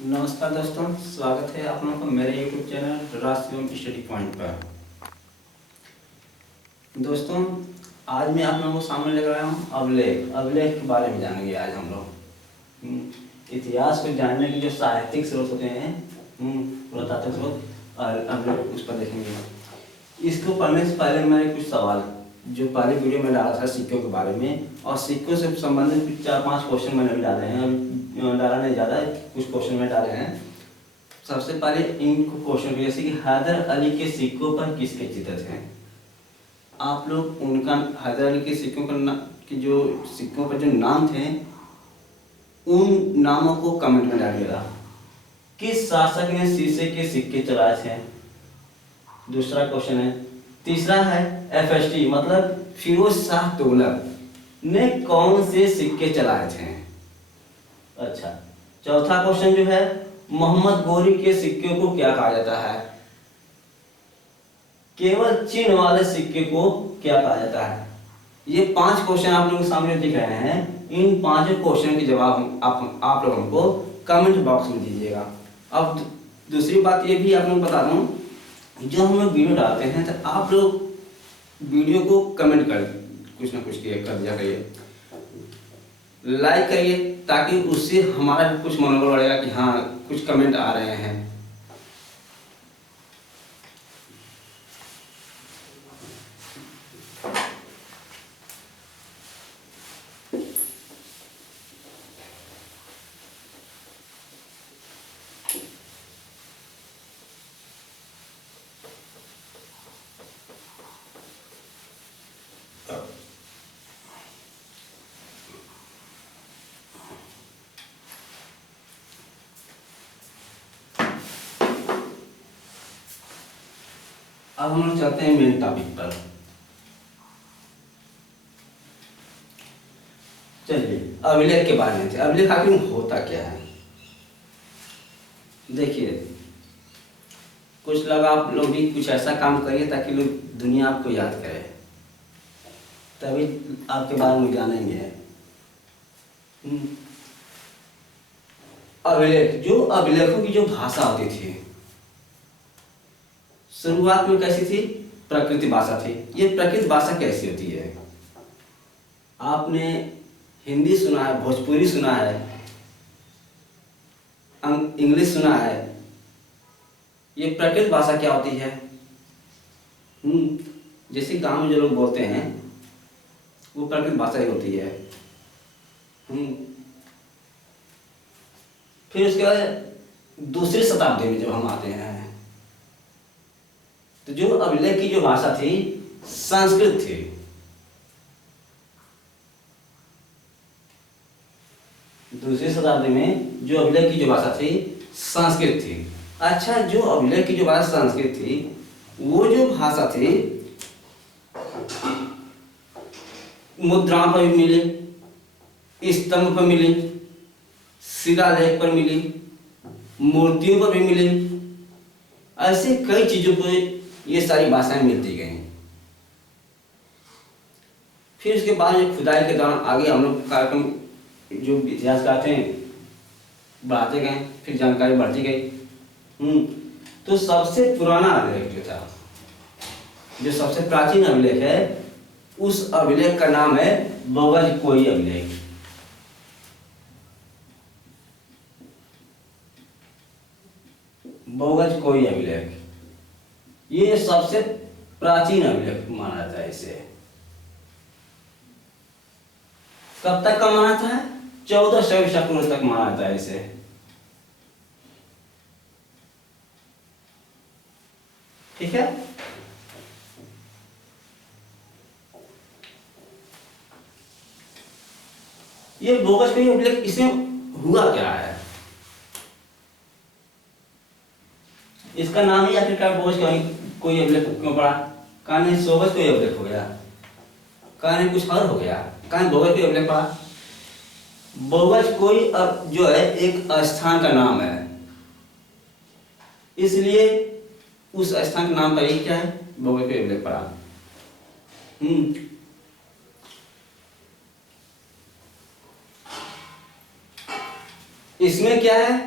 नमस्कार दोस्तों, स्वागत है आप लोगों का मेरे YouTube चैनल राशियों स्टडी पॉइंट पर। दोस्तों, आज मैं आप लोगों को सामने लेकर आया हूँ अभिलेख। अभिलेख के बारे में जानेंगे आज हम लोग। इतिहास को जानने के जो साहित्यिक स्रोत होते हैं, पुरातात्विक स्रोत, और अभिलेख उस पर देखेंगे। इसको पढ़ने से पहले मेरे कुछ सवाल जो पहले वीडियो में डाला था सिक्कों के बारे में, और सिक्कों से संबंधित कुछ 4-5 क्वेश्चन मैंने भी डाले हैं। डाला नहीं ज़्यादा, कुछ क्वेश्चन में डाले हैं। सबसे पहले इन क्वेश्चन के जैसे कि हैदर अली के सिक्कों पर किसके चित्र थे। आप लोग उनका हैदर अली के सिक्कों के जो सिक्कों पर जो नाम थे उन नामों को कमेंट में डालिएगा। किस शासक ने शीशे के सिक्के चलाए थे, दूसरा क्वेश्चन है। तीसरा है FST मतलब फिरोज शाह तुगलक ने कौन से सिक्के चलाए थे। अच्छा, चौथा क्वेश्चन जो है, मोहम्मद गोरी के सिक्के को क्या कहा जाता है। केवल चिन्ह वाले सिक्के को क्या कहा जाता है। ये 5 क्वेश्चन आप लोगों के सामने दिख रहे हैं। इन 5 क्वेश्चन के जवाब आप लोगों को कमेंट बॉक्स में दीजिएगा। अब दूसरी बात ये भी आप लोगों को बता दूं, जो हम लोग वीडियो डालते हैं तो आप लोग वीडियो को कमेंट कर कुछ ना कुछ कर दिया करिए, लाइक करिए, ताकि उससे हमारा भी कुछ मनोबल बढ़ेगा कि हाँ कुछ कमेंट आ रहे हैं। अब हम लोग चलते हैं मेन टॉपिक पर। चलिए अभिलेख के बारे में। अभिलेख आखिर होता क्या है। देखिए, कुछ लोग आप लोग भी कुछ ऐसा काम करिए ताकि लोग दुनिया आपको याद करे, तभी आपके बारे में जानेंगे। अभिलेख, जो अभिलेखों की जो भाषा होती थी शुरुआत में कैसी थी, प्रकृति भाषा थी। ये प्रकृति भाषा कैसी होती है, आपने हिंदी सुना है, भोजपुरी सुना है, इंग्लिश सुना है। ये प्रकृति भाषा क्या होती है। जैसे गांव में जो लोग बोलते हैं वो प्रकृति भाषा ही होती है। फिर उसके बाद दूसरी शताब्दी में जब हम आते हैं तो जो अभिलेख की जो भाषा थी संस्कृत थी। दूसरी शताब्दी में जो अभिलेख की जो भाषा थी संस्कृत थी। अच्छा, जो अभिलेख की जो भाषा संस्कृत थी, वो जो भाषा थी मुद्राओं पर भी मिली, स्तंभ पर मिली, शिलालेख पर मिली, मूर्तियों पर भी मिली। ऐसे कई चीजों पर ये सारी भाषाएं मिलती गई। फिर उसके बाद खुदाई के दौरान आगे हम लोग कार्यक्रम जो इतिहासकार थे बढ़ाते गए, फिर जानकारी बढ़ती गई। तो सबसे पुराना अभिलेख जो था, जो सबसे प्राचीन अभिलेख है, उस अभिलेख का नाम है बोगज-कोई अभिलेख। बोगज-कोई अभिलेख ये सबसे प्राचीन अभिलेख माना जाता है। इसे कब तक का माना जाता है, 1400 ईसा पूर्व तक माना जाता है इसे। ठीक है। ये बोगज-कोई अभिलेख, इसमें हुआ क्या है, इसका नाम ही आखिरकार बोगज-कोई अभिलेख क्यों पड़ा। कहानी सोगज-कोई अभिलेख हो गया, कहानी कुछ और हो गया, कहानी बोगज-कोई अभिलेख पड़ा। बोगज-कोई जो है एक स्थान का नाम है, इसलिए उस स्थान के नाम पर ही क्या है, बोगज-कोई अभिलेख पड़ा। इसमें क्या है,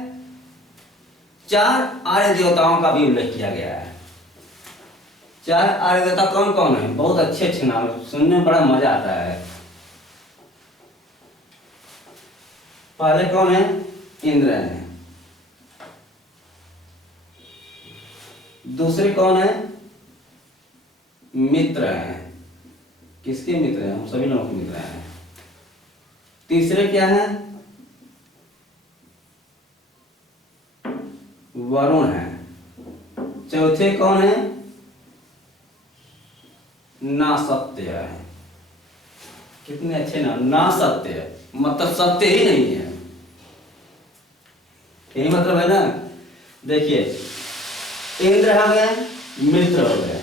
4 आर्य देवताओं का भी उल्लेख किया गया है। 4 आर्य देवता कौन कौन है? बहुत अच्छे अच्छे नाम है, सुनने में बड़ा मजा आता है। पहले कौन है? इंद्र है। दूसरे कौन है? मित्र हैं। किसके मित्र हैं? हम सभी लोगों के मित्र हैं। तीसरे क्या है? वरुण है। चौथे कौन है? नासत्य है। कितने अच्छे नाम, नासत्य मतलब सत्य ही नहीं है, यही मतलब है ना। देखिए, इंद्र हो गए, मित्र हो गए,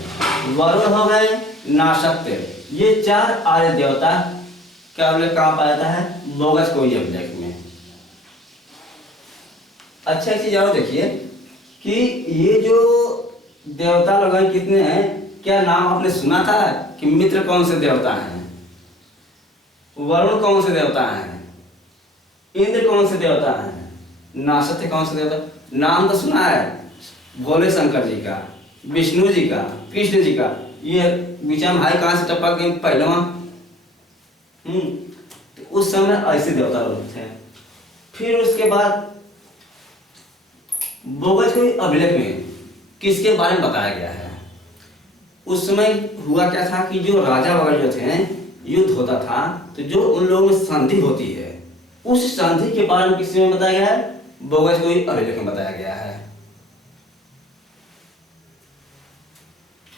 वरुण हो गए, नासत्य, ये 4 आर्य देवता क्या उल्लेख कहाँ पाया जाता है? बोगस कोई अभिलेख में। अच्छा चीज और देखिए कि ये जो देवता लोग हैं कितने हैं, क्या नाम आपने सुना था कि मित्र कौन से देवता हैं, वरुण कौन से देवता हैं, इंद्र कौन से देवता हैं, नासत्य कौन से देवता? नाम तो सुना है, भोले शंकर जी का, विष्णु जी का, कृष्ण जी का। ये बीच में भाई कहाँ से टपक गए पहलवा। तो उस समय ऐसे देवता लोग थे। फिर उसके बाद बोगस कोई अभिलेख में किसके बारे में बताया गया है? उस समय हुआ क्या था कि जो राजा वगैरह जो थे, युद्ध होता था, तो जो उन लोगों में संधि होती है, उस संधि के बारे में किसी में बताया गया है? बोगस कोई अभिलेख में बताया गया है।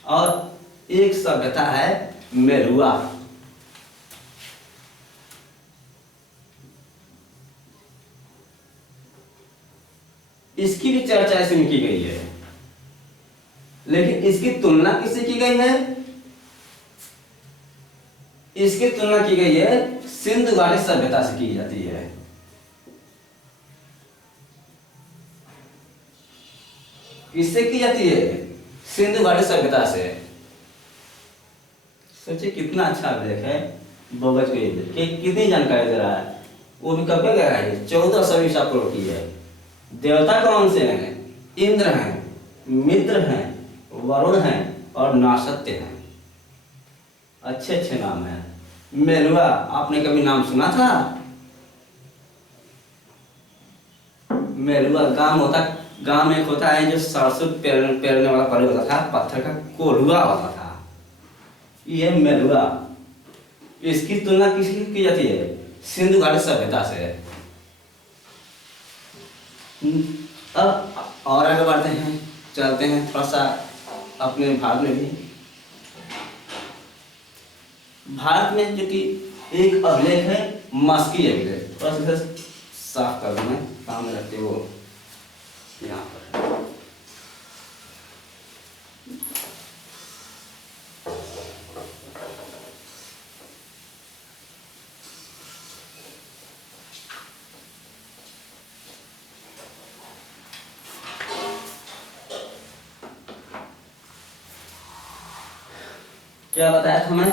और एक सभ्यता है मेरुआ। इसकी भी चर्चा इसमें की गई है, लेकिन इसकी तुलना किससे की गई है? इसकी तुलना की गई है सिंधु घाटी सभ्यता से की जाती है। किससे की जाती है? सिंधु घाटी सभ्यता से। सोचिए कितना अच्छा अभिलेख है बोगस को, कितनी जानकारी दे रहा है। वो भी कब गया है? 1400 ईसा पूर्व की है। देवता कौन से हैं? इंद्र हैं, मित्र हैं, वरुण हैं और नासत्य हैं। अच्छे अच्छे नाम हैं। मेरुआ आपने कभी नाम सुना था? मेरुआ गांव में एक होता है जो सरसों पेरने वाला पहले होता था, पत्थर का कोल्हुआ होता था, ये मेरुआ। इसकी तुलना किसकी की जाती है? सिंधु घाटी सभ्यता से। अब और आगे बढ़ते हैं, चलते हैं थोड़ा सा अपने भारत में भी। भारत में जो कि एक अभिलेख है मस्की अभिलेख, थोड़ा सा साफ कर दूं मैं, काम में रखते वो यहाँ पर। क्या बताया था मैं?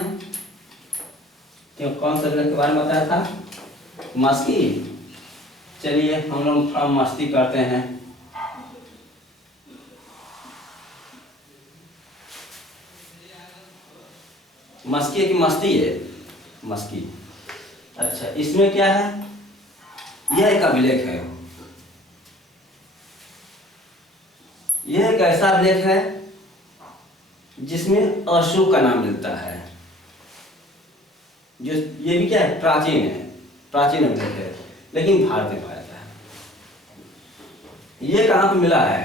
क्यों कौन सा अभिलेख के बारे में बताया था? मस्की। चलिए हम लोग थोड़ा मस्ती करते हैं। मस्की है कि मस्ती है? मस्की। अच्छा, इसमें क्या है? यह एक अभिलेख है। यह एक ऐसा अभिलेख है जिसमें अशोक का नाम मिलता है। जो ये भी क्या है? प्राचीन है, प्राचीन अभिलेख है, लेकिन भारत में पाया जाता है। ये कहाँ पे मिला है?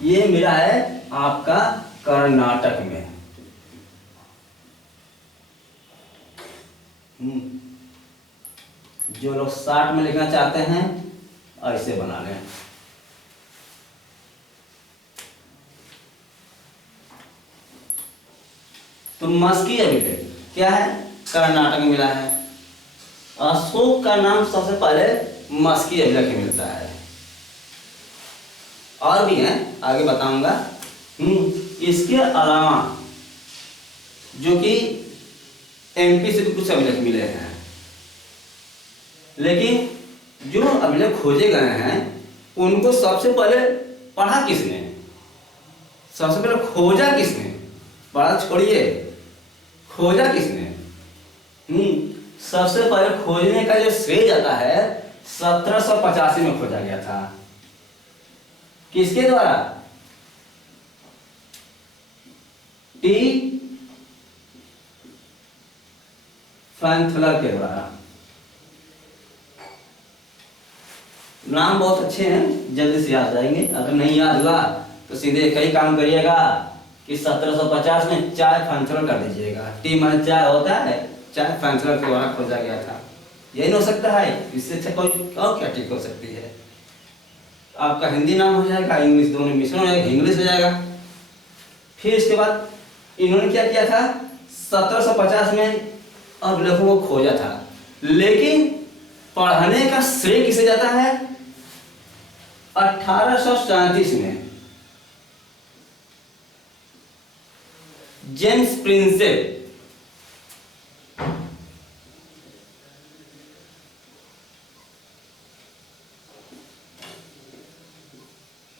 ये मिला है आपका कर्नाटक में। जो लोग 60 में लिखना चाहते हैं ऐसे बना लें। तो मस्की अभिलेख क्या है? कर्नाटक में मिला है। अशोक का नाम सबसे पहले मस्की अभिलेख में मिलता है। और भी हैं, आगे बताऊंगा। इसके अलावा जो कि एमपी से भी कुछ अभिलेख मिले हैं, लेकिन जो अभिलेख खोजे गए हैं उनको सबसे पहले पढ़ा किसने, सबसे पहले खोजा किसने, पढ़ा छोड़िए, खोजा किसने। सबसे पहले खोजने का जो श्रेय जाता है 1785 में खोजा गया था। किसके द्वारा? टी फ्रैंकफर्ट के द्वारा। नाम बहुत अच्छे हैं, जल्दी से याद जाएंगे। अगर नहीं याद हुआ तो सीधे कई काम करिएगा कि 1750 में चाय फ्रैंकफर्ट कर दीजिएगा। टी माने चाय होता है, चाय फ्रैंकफर्ट के द्वारा खोजा गया था। यही हो सकता है, इससे अच्छा कोई और क्या टिक हो सकती है। आपका हिंदी नाम हो जाएगा, इंग्लिश दोनों मिश्रण हो जाएगा, इंग्लिश हो जाएगा। फिर इसके बाद इन्होंने क्या किया था, 1750 में अभिलेखों को खोजा था, लेकिन पढ़ने का श्रेय किसे जाता है? 1837 में जेम्स प्रिंसेप,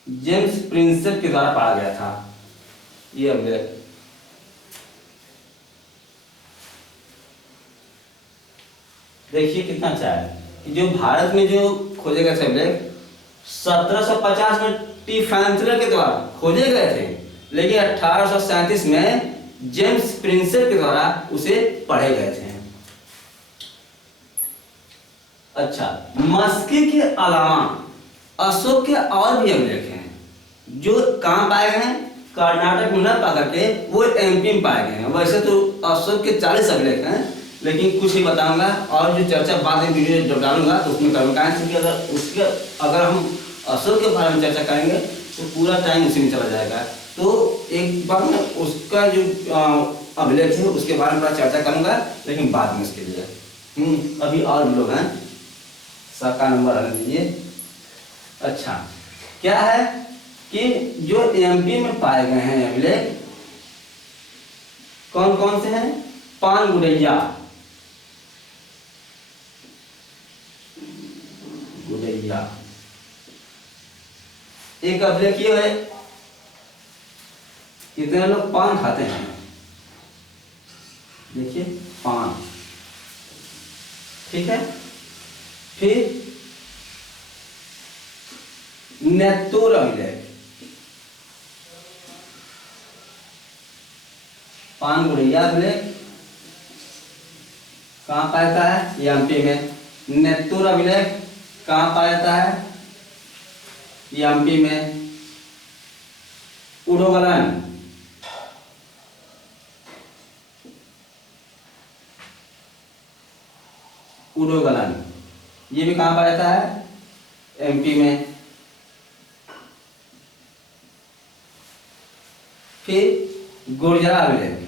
जेम्स प्रिंसेप के द्वारा पढ़ा गया था ये अभिलेख। देखिए कितना अच्छा है कि जो भारत में जो खोजे गए थे अभिलेख 1750 में टी फ्रैंकफर्ट के द्वारा खोजे गए थे, लेकिन 1837 में जेम्स प्रिंसेप के द्वारा उसे पढ़े गए थे। अच्छा, मस्की के अलावा अशोक के और भी अभिलेख हैं जो कहाँ पाए गए हैं? कर्नाटक में न पा करके वो एमपी में पाए गए हैं। वैसे तो अशोक के 40 अभिलेख हैं, लेकिन कुछ ही बताऊंगा और जो चर्चा बाद में वीडियो जब डालूंगा तो उसमें करूँगा। अगर हम अशोक के बारे में चर्चा करेंगे तो पूरा टाइम उसी में चला जाएगा। तो एक बार मैं उसका जो अभिलेख है उसके बारे में थोड़ा चर्चा करूंगा, लेकिन बाद में उसके लिए अभी और लोग हैं। सबका नंबर रख लीजिए। अच्छा, क्या है कि जो एमपी में पाए गए हैं अभिलेख कौन कौन से हैं? पान गुड़ैया, एक अभिलेख ये है, कितने लोग पान खाते हैं? देखिए पान, ठीक है। फिर नेत्तूर अभिलेख, पान गुड़ैया अभिलेख कहाँ पाया जाता है? एमपी में। नेत्तूर अभिलेख कहाँ पाया जाता है? एमपी में। उडोगलन, उडोगलन ये भी कहाँ पाया जाता है? एमपी में। फिर गुर्जरा अभिलेख,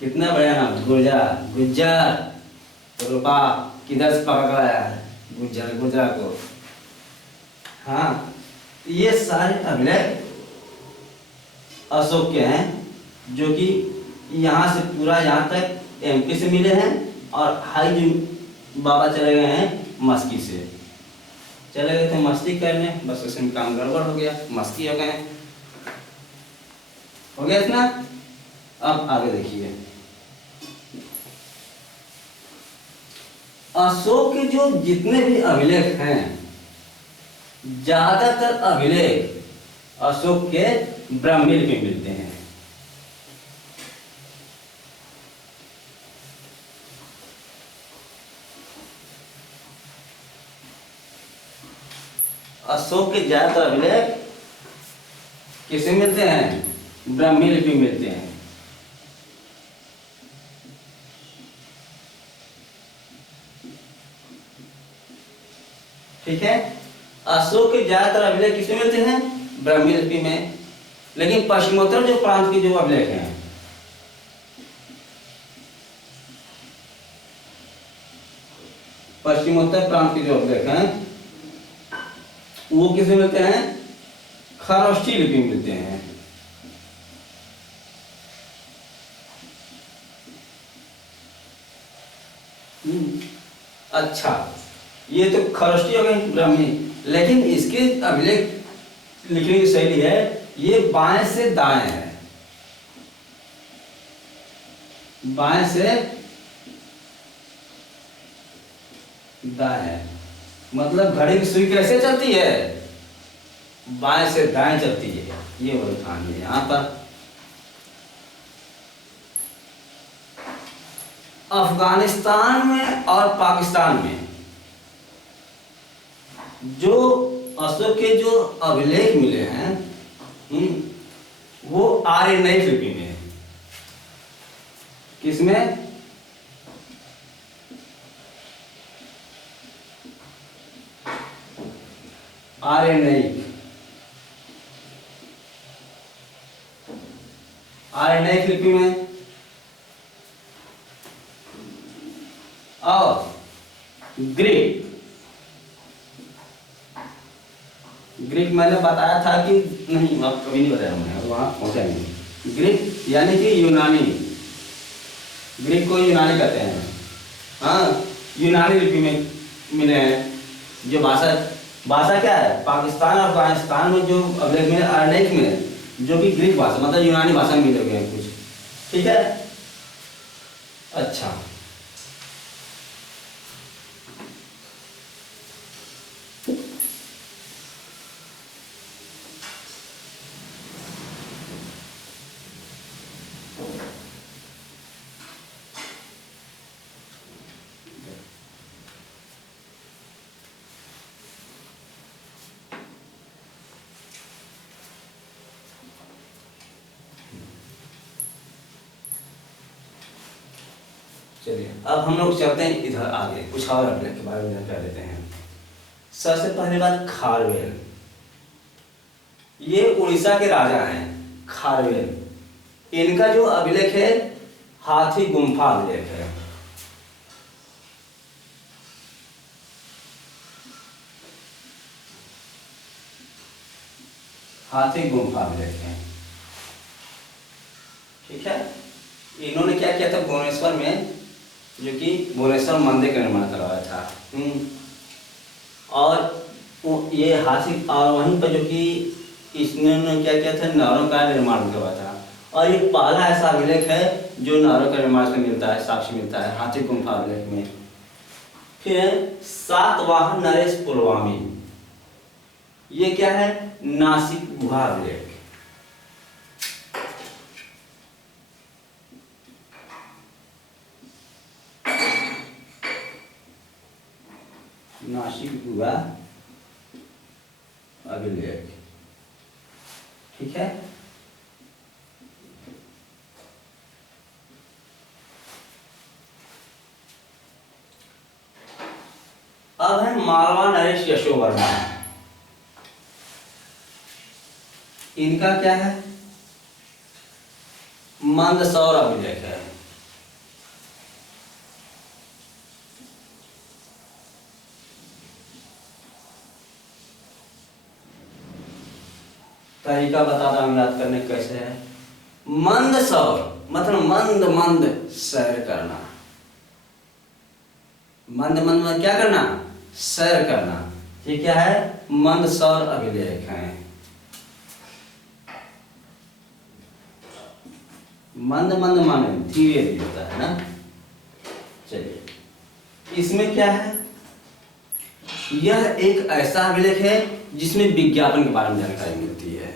कितना बढ़िया नाम, गुर्जरा। गुज्जर रूपा किधर से पकड़ लाया है? गुर्जरा को। हाँ, ये सारे अभिलेख अशोक के हैं, जो कि यहाँ से पूरा यहाँ तक एमपी से मिले हैं, और हाई जो बाबा चले गए हैं मस्की से, चले गए थे मस्ती करने, बस उसमें काम गड़बड़ हो गया, मस्की हो गए। हो गया इतना। अब आगे देखिए, अशोक के जो जितने भी अभिलेख हैं, ज्यादातर अभिलेख अशोक के ब्राह्मी लिपि में मिलते हैं। अशोक के ज्यादातर अभिलेख किसे मिलते हैं? ब्राह्मी लिपि में मिलते हैं। ठीक है, अशोक के ज्यादातर अभिलेख किसमें मिलते हैं? ब्राह्मी लिपि में। लेकिन पश्चिमोत्तर जो प्रांत के जो अभिलेख हैं, पश्चिमोत्तर प्रांत के जो अभिलेख हैं वो किसमें मिलते हैं? खरोष्ठी लिपि में मिलते हैं। अच्छा, ये तो खरोष्टी हो गई ब्राह्मी, लेकिन इसके अभिलेख लिखने की शैली है, ये बाएं से दाएं है, बाएं से दाएं है। मतलब घड़ी की सुई कैसे चलती है? बाएं से दाएं चलती है। ये वही कहानी है यहां पर। अफगानिस्तान में और पाकिस्तान में जो अशोक के जो अभिलेख मिले हैं, वो आर्यनयिक लिपि में है। किसमें? आर्यनयिक, आर्यनयिक लिपि में। और ग्रीक, ग्रीक मैंने बताया था कि नहीं, आप कभी नहीं बताया मैंने, वहां पहुंचा नहीं। ग्रीक यानी कि यूनानी, ग्रीक को यूनानी कहते हैं। हाँ, यूनानी लिपि में मिले हैं। जो भाषा क्या है? पाकिस्तान और अफगानिस्तान में जो अभिलेख मिले आर्यनयिक मिले, जो कि ग्रीक भाषा मतलब यूनानी भाषा में मिले हुए हैं कुछ। ठीक है, अच्छा। चलिए अब हम लोग चलते हैं इधर आगे, कुछ और अभिलेख के बारे में जानकारी लेते हैं। सबसे पहले बात खारवेल, ये उड़ीसा के राजा हैं खारवेल। इनका जो अभिलेख है हाथी गुम्फा अभिलेख है। हाथी गुम्फा अभिलेख है। ठीक है, इन्होंने क्या किया था भुवनेश्वर में, जो कि भुवनेश्वर मंदिर का निर्माण करवाया था। और ये हाथी, और वहीं पर जो कि इसने क्या किया था, नहरों का निर्माण करवाया था। और ये पहला ऐसा अभिलेख है जो नहरों का निर्माण से मिलता है, साक्ष्य मिलता है हाथी गुम्फा अभिलेख में। फिर सातवाहन नरेश पुलवामी, ये क्या है? नासिक गुहा अभिलेख। नासिक गुहा अभिलेख। ठीक है, अब है मालवा नरेश यशोवर्मा। इनका क्या है? मंदसौर अभिलेख है। तरीका बता रहा हूं याद करने कैसे है। मंदसौर मतलब मंद मंद सैर करना। मंद मंद में क्या करना? सैर करना। ये क्या है? मंदसौर अभिलेख है। मंद मंद माने धीरे धीरे होता है ना। चलिए, इसमें क्या है? यह एक ऐसा अभिलेख है जिसमें विज्ञापन के बारे में जानकारी मिलती है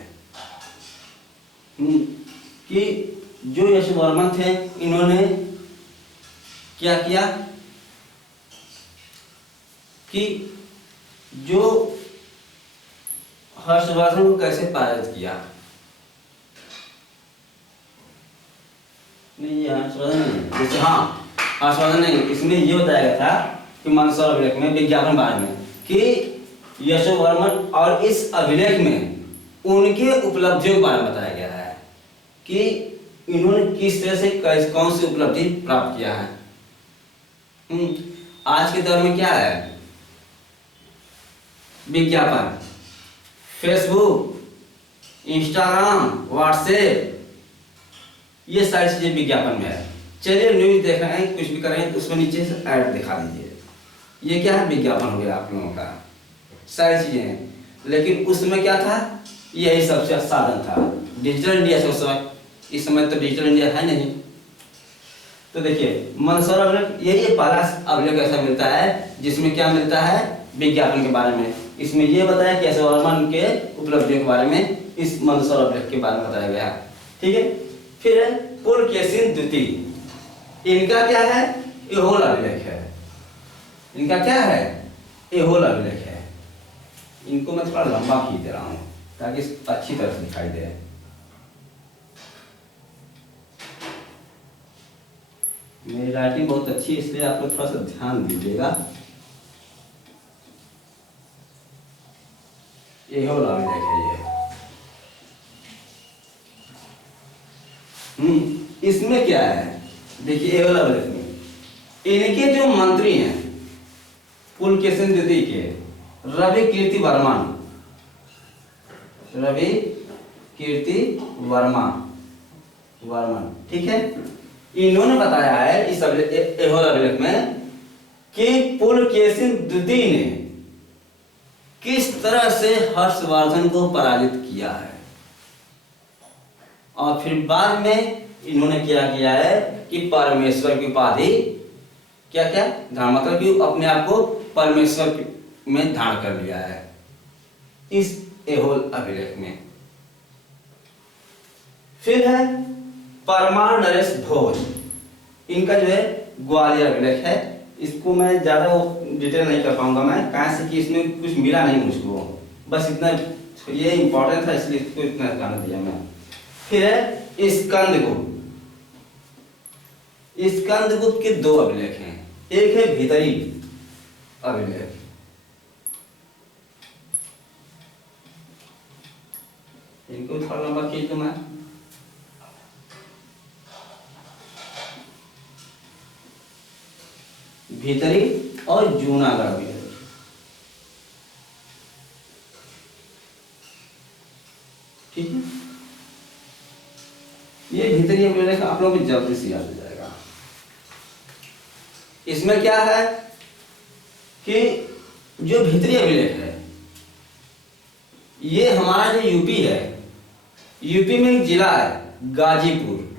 कि जो यशोवर्मन थे, इन्होंने क्या किया कि जो हर्षवर्धन को कैसे पराजित किया। नहीं, ये हर्षवर्धन नहीं, जैसे हाँ हर्षवर्धन नहीं, इसमें ये बताया गया था कि मंदसौर अभिलेख में विज्ञापन बारे में कि यशोवर्मन, और इस अभिलेख में उनके उपलब्धियों के बारे में बताया गया है कि इन्होंने किस तरह से कौन सी उपलब्धि प्राप्त किया है। आज के दौर में क्या है? विज्ञापन, फेसबुक, इंस्टाग्राम, व्हाट्सएप, ये सारी चीजें विज्ञापन में है। चलिए न्यूज देख रहे हैं, कुछ भी कर रहे हैं, उसमें नीचे से ऐड दिखा दीजिए। ये क्या है, विज्ञापन हो गया आप लोगों का, सारी चीजें हैं। लेकिन उस समय क्या था, यही सबसे साधन था। डिजिटल इंडिया से उस समय, इस समय तो डिजिटल इंडिया है नहीं। तो देखिए मंदसौर अभिलेख, यही पहला अभिलेख ऐसा मिलता है जिसमें क्या मिलता है, विज्ञापन के बारे में। इसमें ये बताया कि केशवर्मन के उपलब्धियों के बारे में इस मंदसौर अभिलेख के बारे में बताया गया। ठीक है, फिर है पुलकेशिन द्वितीय, इनका क्या है, एहोल अभिलेख है। इनका क्या है, एहोल अभिलेख है। इनको मैं थोड़ा लंबा खींच दे रहा हूं ताकि अच्छी तरह से दिखाई दे। मेरी राइटिंग बहुत अच्छी है इसलिए आप लोग थोड़ा सा ध्यान दीजिएगा। एहोल अभिलेख है ये। इसमें क्या है, देखिए एहोल अभिलेख में इनके जो मंत्री हैं पुलकेशिन द्वितीय के, रवि कीर्ति वर्मन, रवि कीर्ति वर्मन, ठीक है। इन्होंने बताया है इस एहोल अभिलेख में कि पुलकेशिन द्वितीय ने किस तरह से हर्षवर्धन को पराजित किया है, और फिर बाद में इन्होंने क्या किया है कि परमेश्वर की उपाधि क्या क्या धारण, मतलब कि अपने आप को परमेश्वर में धारण कर लिया है इस एहोल अभिलेख में। फिर है परमार नरेश भोज, इनका जो है ग्वालियर अभिलेख है। इसको मैं ज्यादा डिटेल नहीं कर पाऊंगा मैं, कहा से कि इसमें कुछ मिला नहीं मुझको, बस इतना ये इंपॉर्टेंट था इसलिए इसको इतना कहना दिया मैं। फिर है स्कंदगुप्त, स्कंदगुप्त के दो अभिलेख हैं, एक है भीतरी अभिलेख, इनको थोड़ा लंबा खींच दूं मैं। भीतरी और जूनागढ़ अभिलेख, ठीक है। ये भीतरी अभिलेख आप लोगों को जल्दी से याद हो जाएगा। इसमें क्या है कि जो भीतरी अभिलेख है ये हमारा जो यूपी है, यूपी में एक जिला है गाजीपुर,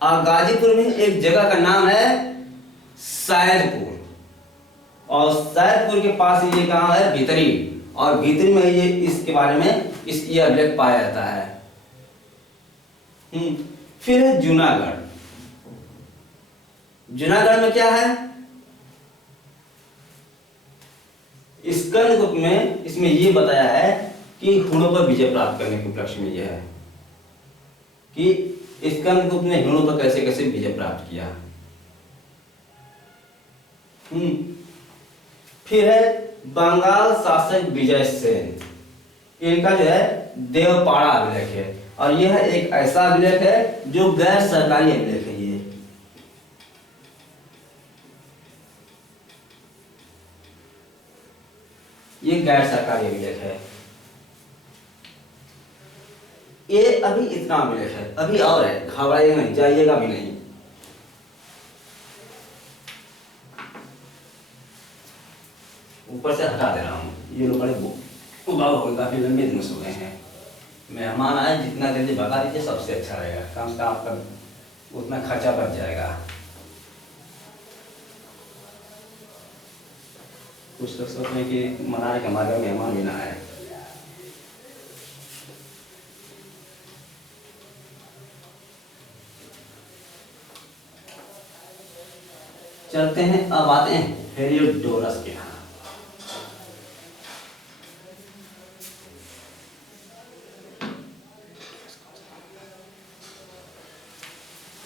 और गाजीपुर में एक जगह का नाम है सैदपुर, और सैदपुर के पास ये गांव है भीतरी, और भीतरी में ये इसके बारे में ये अभिलेख पाया जाता है। फिर है जूनागढ़, जूनागढ़ में क्या है, स्कंदगुप्त में इसमें ये बताया है कि हुणों पर विजय प्राप्त करने के उपलक्ष्य में यह है कि स्कंदगुप्त ने हुणों पर कैसे कैसे विजय प्राप्त किया। फिर है बंगाल शासक विजय सेन, इनका जो है देवपाड़ा अभिलेख है, और यह एक ऐसा अभिलेख है जो गैर सरकारी अभिलेख है। ये गैर सरकारी अभिलेख है। ये अभी इतना अभिलेख है, अभी और है, घबराइएगा नहीं, जाइएगा भी नहीं। ऊपर से हटा दे रहा हूँ, ये लोग बड़े उबाऊ हो गए, काफी लंबे दिन से हो गए हैं। मेहमान आए, जितना जल्दी भगा दीजिए सबसे अच्छा रहेगा, कम से कम आपका उतना खर्चा बच जाएगा। कुछ लोग सोच रहे कि मना रहे कि हमारे घर मेहमान भी ना आए। चलते हैं, अब आते हैं हेलियोडोरस के यहाँ।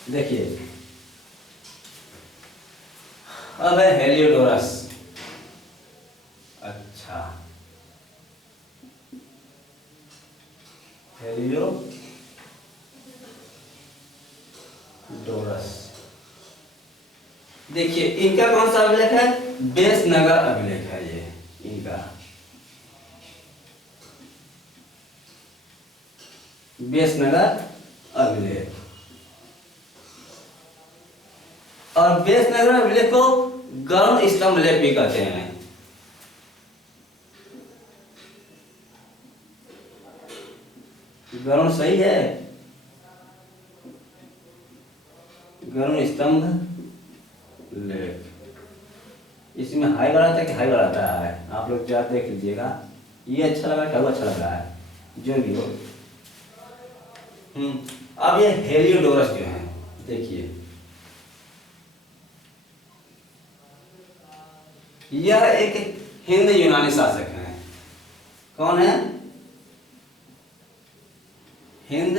देखिए अब है हेलियोडोरस। अच्छा, हेलियोडोरस, देखिए इनका कौन सा अभिलेख है, बेसनगर अभिलेख है ये इनका, बेसनगर अभिलेख। और बेसनगर अभिलेख को गरुण स्तंभ लेख भी कहते हैं। गरुण सही है, गरुण स्तंभ लेख। इसमें हाई बढ़ाता है कि हाई बढ़ाता है, आप लोग क्या देख लीजिएगा। ये अच्छा लगा क्या, वो अच्छा लग रहा है, जो भी हो। अब ये हेलियोडोरस जो है, देखिए यह एक हिंद यूनानी शासक है। कौन है? हिंद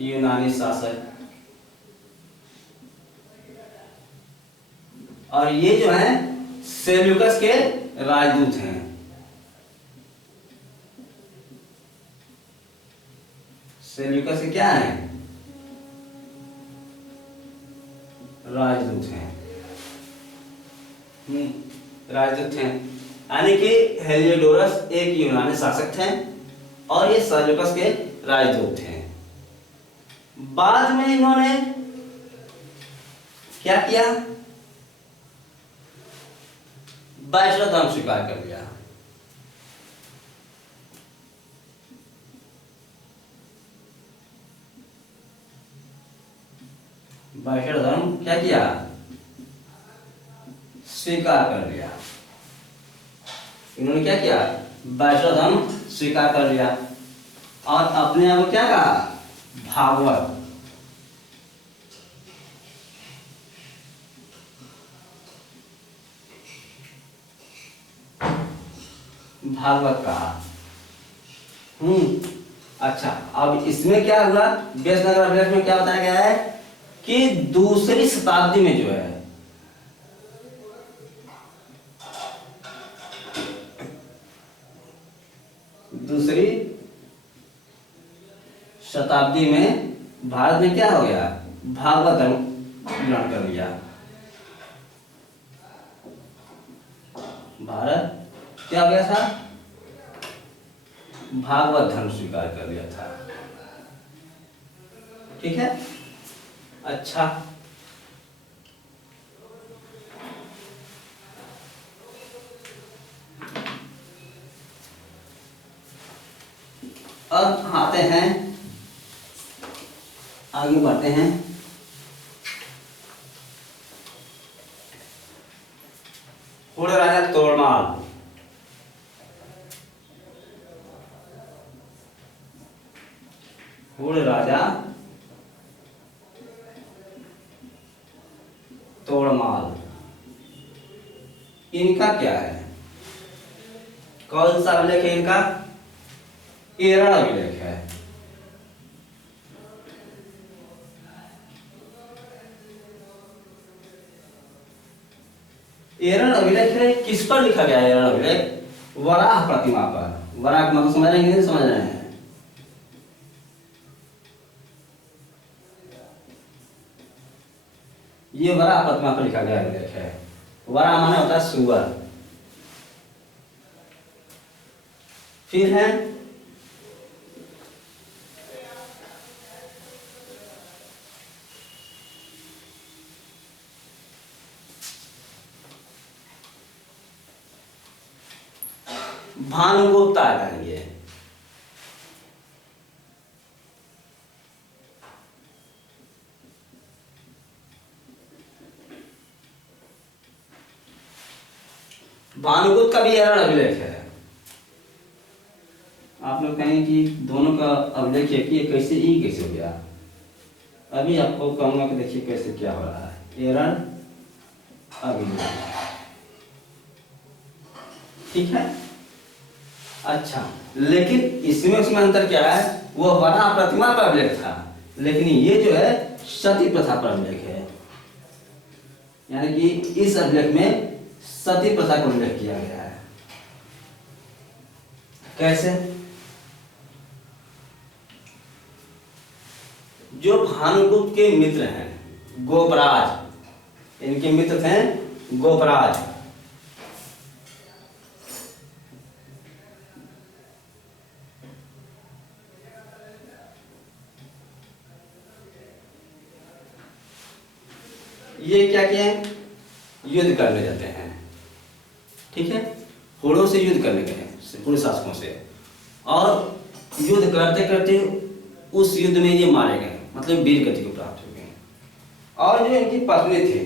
यूनानी शासक। और ये जो है सेल्यूकस के राजदूत हैं। सेल्यूकस के क्या है? राजदूत हैं। राजदूत हैं, यानी कि हेलियोडोरस एक यूनानी शासक थे और ये सेल्यूकस के राजदूत थे। बाद में इन्होंने क्या किया? वैष्णव धर्म स्वीकार कर लिया। वैष्णव धर्म क्या किया? स्वीकार कर लिया। इन्होंने क्या किया? वैष्णव धर्म स्वीकार कर लिया और अपने आप को क्या कहा? भागवत। भागवत कहा। अच्छा, अब इसमें क्या हुआ? व्यासनगर अभिलेख में क्या बताया गया है कि दूसरी शताब्दी में जो है दूसरी शताब्दी में भारत में क्या हो गया? भागवत धर्म ग्रहण कर लिया। भारत क्या हो गया था? भागवत धर्म स्वीकार कर लिया था। ठीक है। अच्छा, अब आते हैं, आगे बढ़ते हैं। हुड़ राजा तोड़माल। हुड़ राजा तोड़माल, इनका क्या है? कौन सा अभिलेख है इनका? एरण अभिलेख है। एरण अभिलेख है, किस पर लिखा गया है एरण अभिलेख? वराह प्रतिमा पर। वराह का मतलब समझ रहे हैं, नहीं समझ रहे हैं? ये वराह प्रतिमा पर लिखा गया अभिलेख है। वराह माने होता है सुअर। फिर है भानुगुप्त कहेंगे। भानुगुप्त का भी एरण अभिलेख है। आप लोग कहेंगे कि दोनों का अभिलेख है कि ये कैसे, ई कैसे हो गया? अभी आपको कहूंगा कि देखिए कैसे क्या हो रहा है। एरण अभिलेख, ठीक है। अच्छा, लेकिन इसमें उसमें अंतर क्या है? वो वराह प्रतिमा पर अभिलेख था, लेकिन ये जो है सती प्रथा पर अभिलेख है। यानी कि इस अभिलेख में सती प्रथा का उल्लेख किया गया है। कैसे? जो भानुगुप्त के मित्र हैं गोपराज, इनके मित्र थे गोपराज। ये क्या किए? युद्ध करने जाते हैं, ठीक है, घोड़ों से युद्ध करने गए पूरे शासकों से, और युद्ध करते करते उस युद्ध में ये मारे गए, मतलब वीर गति को प्राप्त हो गए। और जो इनकी पत्नी थी